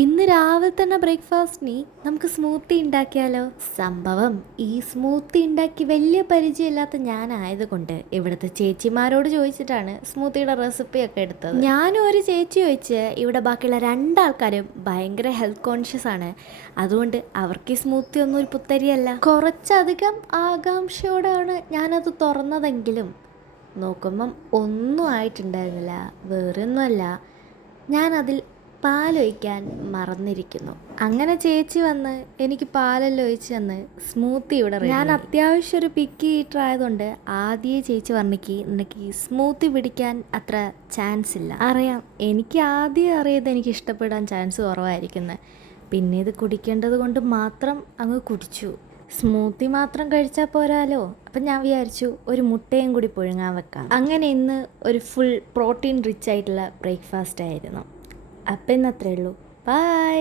ഇന്ന് രാവിലെ തന്നെ ബ്രേക്ക്ഫാസ്റ്റിന് നമുക്ക് സ്മൂത്തി ഉണ്ടാക്കിയാലോ? സംഭവം ഈ സ്മൂത്തി ഉണ്ടാക്കി വലിയ പരിചയമില്ലാത്ത ഞാനായതുകൊണ്ട് ഇവിടുത്തെ ചേച്ചിമാരോട് ചോദിച്ചിട്ടാണ് സ്മൂത്തിയുടെ റെസിപ്പിയൊക്കെ എടുത്തത്. ഞാനും ഒരു ചേച്ചി ചോദിച്ച് ഇവിടെ ബാക്കിയുള്ള രണ്ടാൾക്കാരും ഭയങ്കര ഹെൽത്ത് കോൺഷ്യസ് ആണ്. അതുകൊണ്ട് അവർക്ക് ഈ സ്മൂത്തി ഒന്നും ഒരു പുത്തരിയല്ല. കുറച്ചധികം ആകാംക്ഷയോടെയാണ് ഞാനത് തുറന്നതെങ്കിലും നോക്കുമ്പം ഒന്നും ആയിട്ടുണ്ടായിരുന്നില്ല. വേറൊന്നുമല്ല, ഞാനതിൽ പാലൊഴിക്കാൻ മറന്നിരിക്കുന്നു. അങ്ങനെ ചേച്ചി വന്ന് എനിക്ക് പാലെല്ലാം ഒഴിച്ച് തന്ന് സ്മൂത്തി ഇവിടെ ഞാൻ അത്യാവശ്യം ഒരു പിക്കി ഈറ്റർ ആയതുകൊണ്ട് ആദ്യമേ ചേച്ചി പറഞ്ഞിക്ക് നിനക്ക് ഈ സ്മൂത്തി പിടിക്കാൻ അത്ര ചാൻസ് ഇല്ല. അറിയാം, എനിക്ക് ആദ്യം അറിയത് എനിക്ക് ഇഷ്ടപ്പെടാൻ ചാൻസ് കുറവായിരിക്കുന്നത്. പിന്നെ ഇത് കുടിക്കേണ്ടത് കൊണ്ട് മാത്രം അങ്ങ് കുടിച്ചു. സ്മൂത്തി മാത്രം കഴിച്ചാൽ പോരാലോ. അപ്പം ഞാൻ വിചാരിച്ചു ഒരു മുട്ടയും കൂടി പുഴുങ്ങാൻ വെക്കാം. അങ്ങനെ ഇന്ന് ഒരു ഫുൾ പ്രോട്ടീൻ റിച്ച് ആയിട്ടുള്ള ബ്രേക്ക്ഫാസ്റ്റ് ആയിരുന്നു. അപ്പം ഇന്ന് അത്രയേ ഉള്ളൂ. ബൈ.